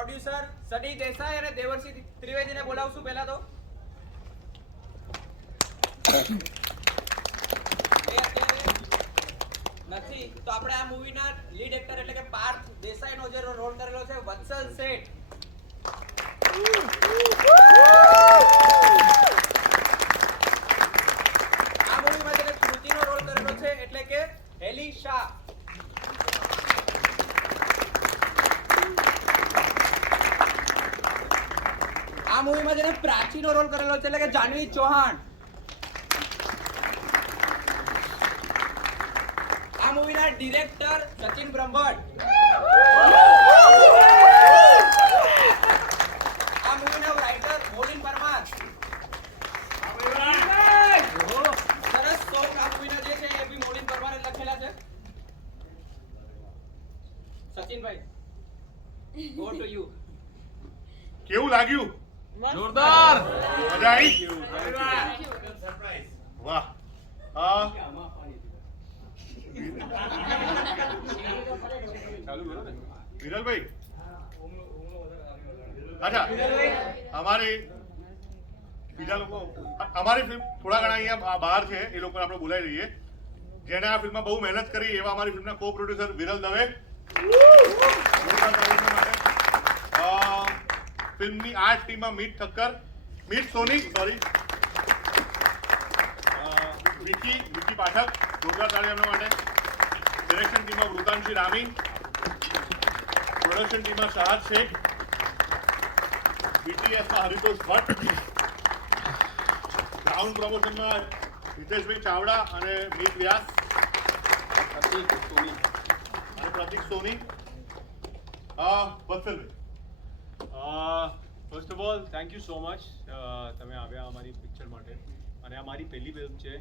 Producer Sunny Desai અને દેવર્ષી ત્રિવેદીને બોલાવશું પહેલા તો. નથી તો આપણે આ મૂવીના લીડ એક્ટર એટલે કે પાર્થ દેસાઈનો જે રોલ કરેલો છે વત્સલ શેઠ. આ મૂવીમાં જેને કૃતિનો રોલ કરેલો છે એટલે કે હેલી શાહ. આ મૂવીમાં જેને પ્રાચીનો રોલ કરેલો છે એટલે કે જાનવી ચૌહાણ. આ મૂવીના ડિરેક્ટર સચિન બ્રહ્મભટ્ટ. આ મૂવીના રાઇટર મોલિન પરમાર. સરસ સોંગ આ મૂવીના જે છે એ બી મોલિન પરમારે લખેલા છે. સચિનભાઈ ગો ટુ યુ. કેવું લાગ્યું? જોરદાર. મજા આવી? વાહ. વિરલભાઈ, અચ્છા, અમારી બીજા લોકો અમારી ફિલ્મ થોડા ઘણા અહીંયા બહાર છે, એ લોકોને આપણે બોલાવી લઈએ. જેને આ ફિલ્મમાં બહુ મહેનત કરી એવા અમારી ફિલ્મના કો પ્રોડ્યુસર વિરલ દવે. ફિલ્મની આર્ટ ટીમમાં મીત સોની, વિકી પાઠક, જોરદાર તાળી એમના માટે. ડિરેક્શન ટીમમાં વૃતાંશી રામી, પ્રોડક્શન ટીમમાં શાહદ શેખ, બીટીએસમાં હરિતોષ ભટ્ટ, ગ્રાઉન્ડ પ્રમોશનમાં હિતેશભાઈ ચાવડા અને Meet Vyas, Pratik Soni. Vatsalbhai, first of all thank you so much તમે આવ્યા અમારી પિક્ચર માટે. અને આ મારી પહેલી ફિલ્મ છે.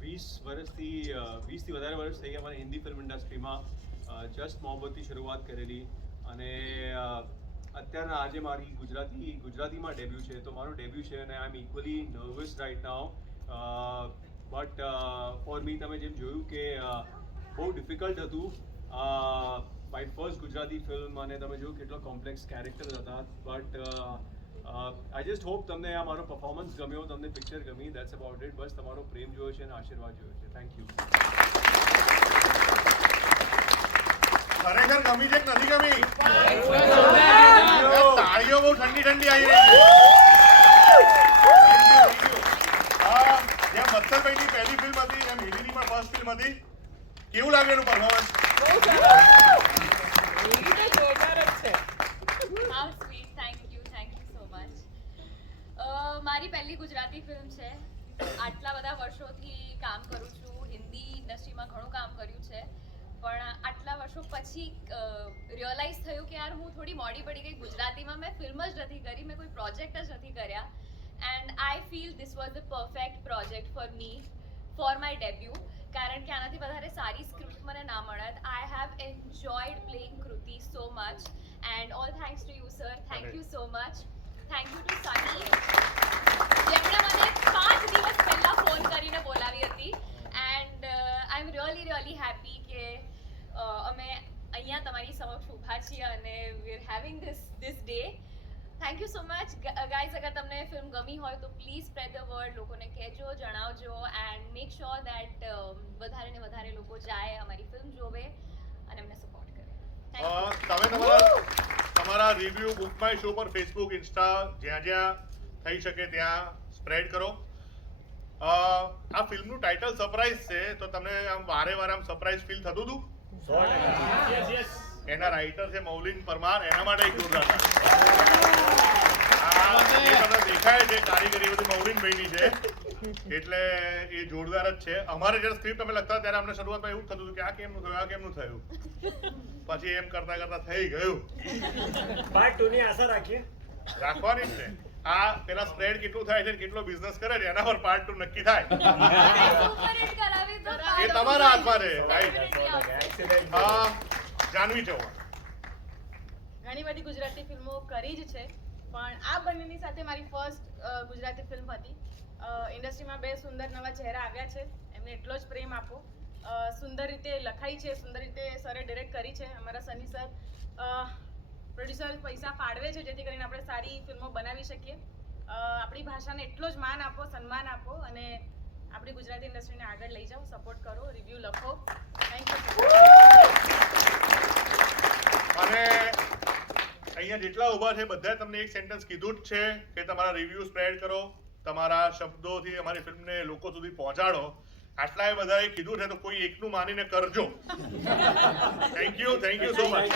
20 થી વધારે વર્ષ થઈ ગયા મને હિન્દી ફિલ્મ ઇન્ડસ્ટ્રીમાં. જસ્ટ મોહબ્બતથી શરૂઆત કરેલી અને અત્યારના આજે મારી ગુજરાતીમાં ડેબ્યુ છે. તો મારો ડેબ્યુ છે અને I am equally nervous right now. But for me તમે જેમ જોયું કે બહુ ડિફિકલ્ટ હતું માય ફર્સ્ટ ગુજરાતી ફિલ્મ અને તમે જોયું કેટલો કોમ્પ્લેક્સ કેરેક્ટર હતા. બટ આઈ જસ્ટ હોપ તમને આ મારો પરફોર્મન્સ ગમ્યો, તમને પિક્ચર ગમી. That's about it. બસ તમારો પ્રેમ જોયો છે અને આશીર્વાદ જોયો છે. Thank you. ખરેખર ગમી છે કે નથી ગમી? તાળીઓ બહુ ઠંડી ઠંડી આવી રહી છે. જેમ વત્સલભાઈની પહેલી ફિલ્મ હતી એમ હિલીની પણ ફર્સ્ટ ફિલ્મ હતી. કેવું લાગ્યું એનું પરફોર્મન્સ? મારી પહેલી ગુજરાતી ફિલ્મ છે. આટલા બધા વર્ષોથી કામ કરું છું, હિન્દી ઇન્ડસ્ટ્રીમાં ઘણું કામ કર્યું છે, પણ આટલા વર્ષો પછી રિયલાઇઝ થયું કે યાર હું થોડી મોડી પડી ગઈ. ગુજરાતીમાં મેં ફિલ્મ જ નથી કરી, મેં કોઈ પ્રોજેક્ટ જ નથી કર્યા. And I feel this was the perfect project for me, for my debut. કારણ કે આનાથી વધારે સારી સ્ક્રિપ્ટ મને ના મળત. I have enjoyed playing Kruti so much and all thanks to you sir. Thank you so much. Thank you to Sunny જેમણે મને 5 દિવસ પહેલા ફોન કરીને બોલાવી હતી. And I am really happy કે અમે અહીંયા તમારી સમક્ષ ઊભા છીએ અને we are having this day. Thank you so much guys. અગર તમને ફિલ્મ ગમી હોય તો પ્લીઝ સ્પ્રેડ ધ વર્ડ, લોકોને કહેજો, જણાવજો એન્ડ મેક શ્યોર દેટ વધારે ને વધારે લોકો જાય, અમારી ફિલ્મ જોવે અને અમને સપોર્ટ કરે. તમે તમારા રિવ્યુ બુક માય શો પર ફેસબુક, ઇન્સ્ટા જ્યાં થઈ શકે ત્યાં સ્પ્રેડ કરો. આ ફિલ્મનું ટાઇટલ સરપ્રાઈઝ છે, તો તમને આમ વારે આમ સરપ્રાઈઝ ફીલ થતું હતું? એના રાઇટર છે મૌલિન પરમાર, એના માટે એક જોરદાર તમને દેખાય છે કારીગરી બધી મૌલિનભાઈની છે, એટલે એ જોરદાર જ છે. અમારે જ્યારે સ્ક્રિપ્ટ અમે લખતા ત્યારે અમને શરૂઆતમાં એવું થતું હતું કે આ કેમનું થયું, પછી એમ કરતા થઈ ગયું. પાર્ટ 2 ની આશા રાખવાની જ ને. આ પેલા સ્પ્રેડ કેટલું થાય છે, કેટલો બિઝનેસ કરે છે, એના પર પાર્ટ 2 નક્કી થાય. એ તમારા હાથમાં છે. રાઈટ. જાનવી ચૌહાણ ઘણી બધી ગુજરાતી ફિલ્મો કરી જ છે, પણ આ બંનેની સાથે મારી ફર્સ્ટ ગુજરાતી ફિલ્મ હતી. ઇન્ડસ્ટ્રીમાં 2 સુંદર નવા ચહેરા આવ્યા છે, એમને એટલો જ પ્રેમ આપો. સુંદર રીતે લખાઈ છે, સુંદર રીતે સરે ડિરેક્ટ કરી છે અમારા સની સર. પ્રોડ્યુસર પૈસા ફાળવે છે જેથી કરીને આપણે સારી ફિલ્મો બનાવી શકીએ. આપણી ભાષાને એટલો જ માન આપો, સન્માન આપો અને આપણી ગુજરાતી ઇન્ડસ્ટ્રીને આગળ લઈ જાઓ, સપોર્ટ કરો, રિવ્યૂ લખો. Thank you. અને અહીંયા જેટલા ઊભા છે બધાએ તમને એક સેન્ટેન્સ કીધું જ છે કે તમારા રિવ્યુ સ્પ્રેડ કરો, તમારા શબ્દોથી અમારી ફિલ્મને લોકો સુધી પહોંચાડો. આટલાએ બધાએ કીધું છે તો કોઈ એકનું માનીને કરજો. Thank you so much.